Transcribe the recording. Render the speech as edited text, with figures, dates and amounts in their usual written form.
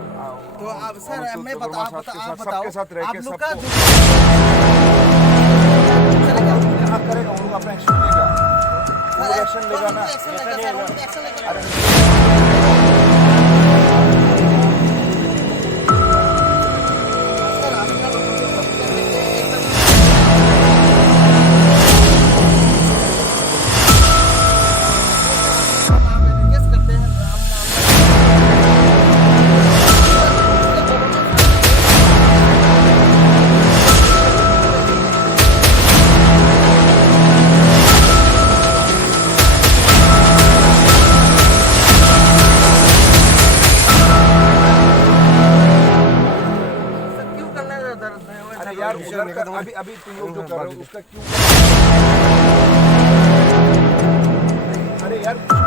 सर मैं बता आप बताओ सबके साथ रह आप के लोग का सबको हाँ करेगा, उन लोग अपना एक्शन लेगा, वो लोग एक्शन लेगा ना। एक्शन लेगा सर, उन पे एक्शन लेगा। अरे सर आपका हम रिक्वेस्ट करते हैं सर क्यों करना है अरे यार उधर का अभी अभी तुम लोग जो कर रहे हो उसका क्यों? अरे यार